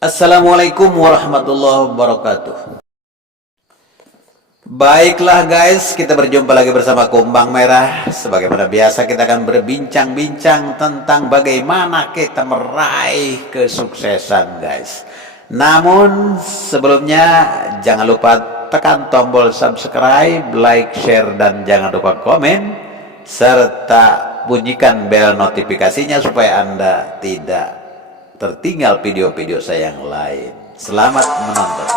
Assalamualaikum warahmatullahi wabarakatuh. Baiklah guys, kita berjumpa lagi bersama Kumbang Merah. Sebagaimana biasa kita akan berbincang-bincang tentang bagaimana kita meraih kesuksesan guys. Namun sebelumnya jangan lupa tekan tombol subscribe, like, share, dan jangan lupa komen. Serta bunyikan bel notifikasinya supaya Anda tidak tertinggal video-video saya yang lain. Selamat menonton.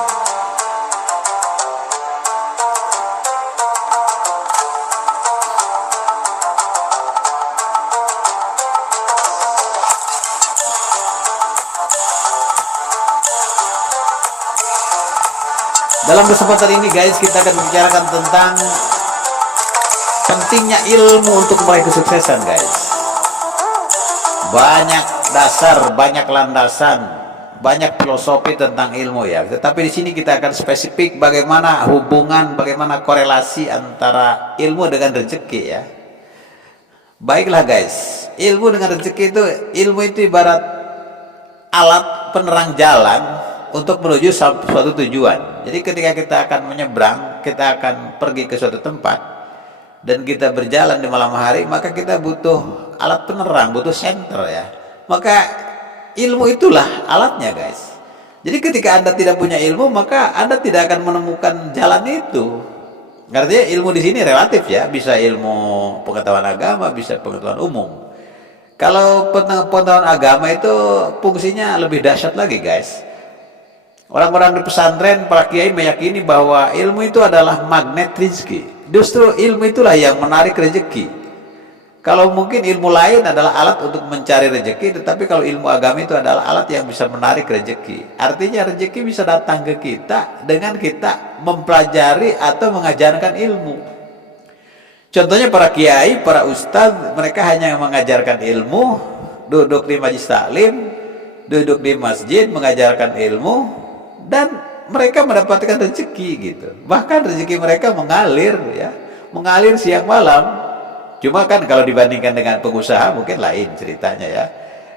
Dalam kesempatan ini guys, kita akan membicarakan tentang pentingnya ilmu untuk meraih kesuksesan guys. Banyak dasar, banyak landasan, banyak filosofi tentang ilmu ya. Tetapi di sini kita akan spesifik bagaimana hubungan, bagaimana korelasi antara ilmu dengan rezeki ya. Baiklah guys, ilmu dengan rezeki ilmu itu ibarat alat penerang jalan untuk menuju suatu tujuan. Jadi ketika kita akan menyeberang, kita akan pergi ke suatu tempat dan kita berjalan di malam hari, maka kita butuh alat penerang, butuh senter ya. Maka ilmu itulah alatnya guys. Jadi ketika Anda tidak punya ilmu, maka Anda tidak akan menemukan jalan itu. Artinya ilmu di sini relatif ya, bisa ilmu pengetahuan agama, bisa pengetahuan umum. Kalau pengetahuan agama itu fungsinya lebih dahsyat lagi guys. Orang-orang di pesantren, para kiai meyakini bahwa ilmu itu adalah magnet rezeki. Justru ilmu itulah yang menarik rezeki. Kalau mungkin ilmu lain adalah alat untuk mencari rezeki, tetapi kalau ilmu agama itu adalah alat yang bisa menarik rezeki. Artinya rezeki bisa datang ke kita dengan kita mempelajari atau mengajarkan ilmu. Contohnya para kiai, para ustadz, mereka hanya mengajarkan ilmu, duduk di majelis taklim, duduk di masjid mengajarkan ilmu, dan mereka mendapatkan rezeki gitu. Bahkan rezeki mereka mengalir ya, mengalir siang malam. Cuma kan kalau dibandingkan dengan pengusaha mungkin lain ceritanya ya.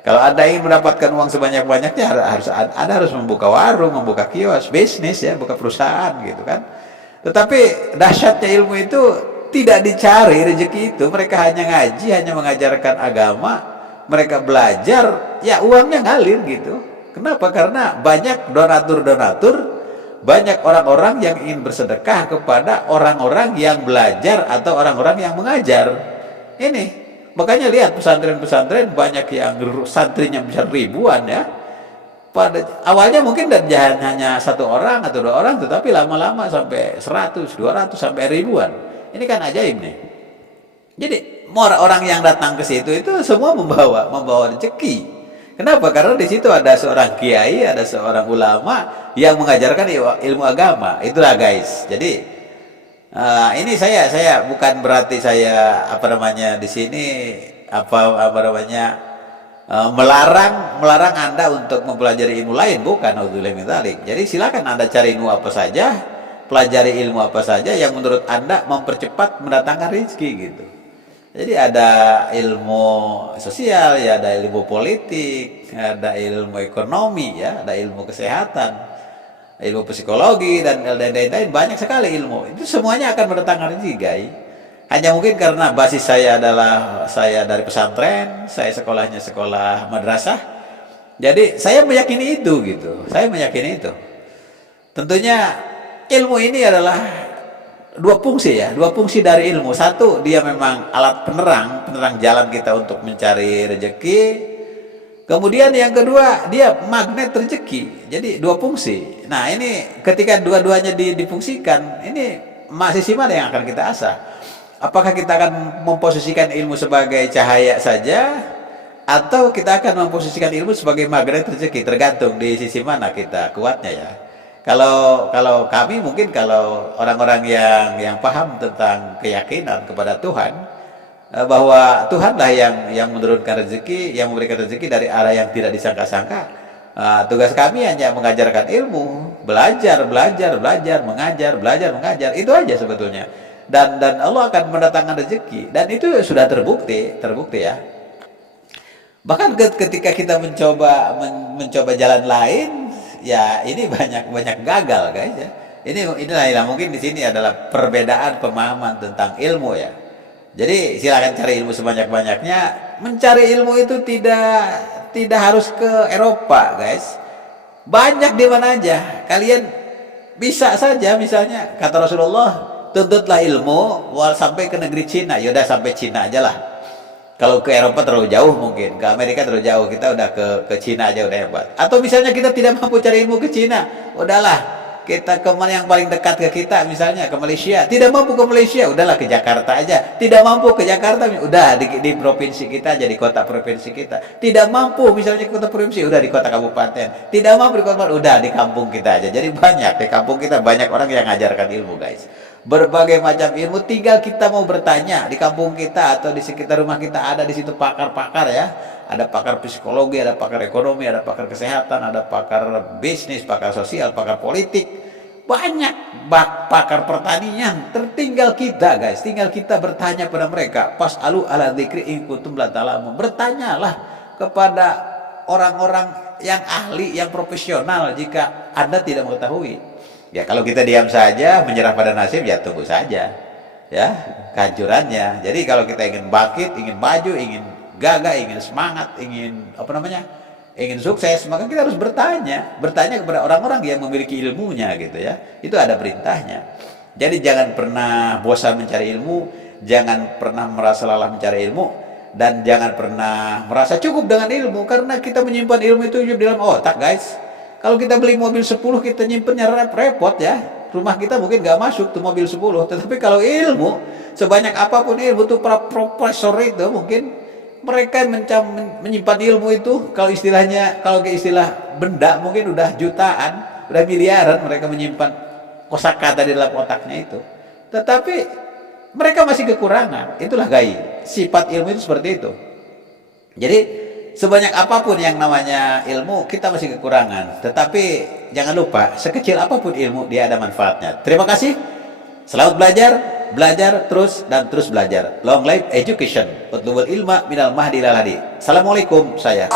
Kalau Anda ingin mendapatkan uang sebanyak-banyaknya Anda harus membuka warung, membuka kios, bisnis ya, buka perusahaan gitu kan. Tetapi dahsyatnya ilmu itu tidak dicari rezeki itu. Mereka hanya ngaji, hanya mengajarkan agama, mereka belajar, ya uangnya ngalir gitu. Kenapa? Karena banyak donatur-donatur, banyak orang-orang yang ingin bersedekah kepada orang-orang yang belajar atau orang-orang yang mengajar. Ini makanya lihat pesantren-pesantren banyak yang santrinya bisa ribuan ya. Pada awalnya mungkin dan hanya satu orang atau dua orang, tetapi lama-lama sampai 100, 200 sampai ribuan. Ini kan ajaib nih. Jadi orang yang datang ke situ itu semua membawa rezeki. Kenapa? Karena di situ ada seorang kiai, ada seorang ulama yang mengajarkan ilmu agama. Itulah guys. Jadi ini saya bukan berarti saya di sini melarang Anda untuk mempelajari ilmu lain, bukan. Jadi silakan Anda cari ilmu apa saja, pelajari ilmu apa saja yang menurut Anda mempercepat mendatangkan rezeki gitu. Jadi ada ilmu sosial ya, ada ilmu politik, ada ilmu ekonomi ya, ada ilmu kesehatan, ilmu psikologi, dan lain-lain. Banyak sekali ilmu. Itu semuanya akan mendatangkan rezeki guys. Hanya mungkin karena basis saya adalah saya dari pesantren, saya sekolahnya sekolah madrasah. Jadi saya meyakini itu gitu. Saya meyakini itu. Tentunya ilmu ini adalah dua fungsi ya, dua fungsi dari ilmu. Satu, dia memang alat penerang jalan kita untuk mencari rezeki. Kemudian yang kedua, dia magnet rezeki. Jadi dua fungsi. Nah ini ketika dua-duanya difungsikan, ini sisi mana yang akan kita asah? Apakah kita akan memposisikan ilmu sebagai cahaya saja, atau kita akan memposisikan ilmu sebagai magnet rezeki? Tergantung di sisi mana kita kuatnya ya. Kalau kami mungkin, kalau orang-orang yang paham tentang keyakinan kepada Tuhan, bahwa Tuhanlah yang menurunkan rezeki, yang memberikan rezeki dari arah yang tidak disangka-sangka. Tugas kami hanya mengajarkan ilmu, belajar, mengajar, belajar, mengajar. Itu aja sebetulnya. Dan Allah akan mendatangkan rezeki, dan itu sudah terbukti ya. Bahkan ketika kita mencoba jalan lain, ya ini banyak gagal guys ya. Inilah mungkin di sini adalah perbedaan pemahaman tentang ilmu ya. Jadi silakan cari ilmu sebanyak-banyaknya. Mencari ilmu itu tidak harus ke Eropa guys. Banyak di mana aja. Kalian bisa saja, misalnya kata Rasulullah, tuntutlah ilmu sampai ke negeri Cina. Yaudah sampai Cina aja lah. Kalau ke Eropa terlalu jauh mungkin, ke Amerika terlalu jauh, kita udah ke Cina aja udah hebat. Atau misalnya kita tidak mampu cari ilmu ke Cina, udahlah kita ke mana yang paling dekat ke kita, misalnya ke Malaysia. Tidak mampu ke Malaysia, udahlah ke Jakarta aja. Tidak mampu ke Jakarta, udah di provinsi kita aja, di kota provinsi kita. Tidak mampu misalnya ke kota provinsi, udah di kota kabupaten. Tidak mampu di kota, udah di kampung kita aja. Jadi banyak di kampung kita, banyak orang yang ngajarkan ilmu guys. Berbagai macam ilmu, tinggal kita mau bertanya. Di kampung kita atau di sekitar rumah kita ada di situ pakar-pakar ya. Ada pakar psikologi, ada pakar ekonomi, ada pakar kesehatan, ada pakar bisnis, pakar sosial, pakar politik. Banyak pakar pertanian. Tertinggal kita guys, tinggal kita bertanya pada mereka. Fas'alu ala dzikri in kuntum la ta'lamun. Bertanyalah kepada orang-orang yang ahli, yang profesional jika Anda tidak mengetahui. Ya kalau kita diam saja, menyerah pada nasib, ya tunggu saja ya kehancurannya. Jadi kalau kita ingin bangkit, ingin maju, ingin gagah, ingin semangat, ingin ingin sukses, maka kita harus bertanya kepada orang-orang yang memiliki ilmunya gitu ya. Itu ada perintahnya. Jadi jangan pernah bosan mencari ilmu, jangan pernah merasa lelah mencari ilmu, dan jangan pernah merasa cukup dengan ilmu, karena kita menyimpan ilmu itu di dalam otak guys. Kalau kita beli mobil 10, kita nyimpennya repot ya. Rumah kita mungkin gak masuk tuh mobil 10. Tetapi kalau ilmu, sebanyak apapun ilmu tuh para profesor itu mungkin mereka menyimpan ilmu itu, kalau ke istilah benda mungkin udah jutaan, udah miliaran mereka menyimpan kosakata di dalam otaknya itu. Tetapi mereka masih kekurangan. Itulah gai. Sifat ilmu itu seperti itu. Jadi sebanyak apapun yang namanya ilmu, kita masih kekurangan. Tetapi jangan lupa, sekecil apapun ilmu, dia ada manfaatnya. Terima kasih. Selamat belajar terus dan terus belajar. Long life education. Utlubul ilma minal mahdi ilal hadi. Assalamualaikum. Saya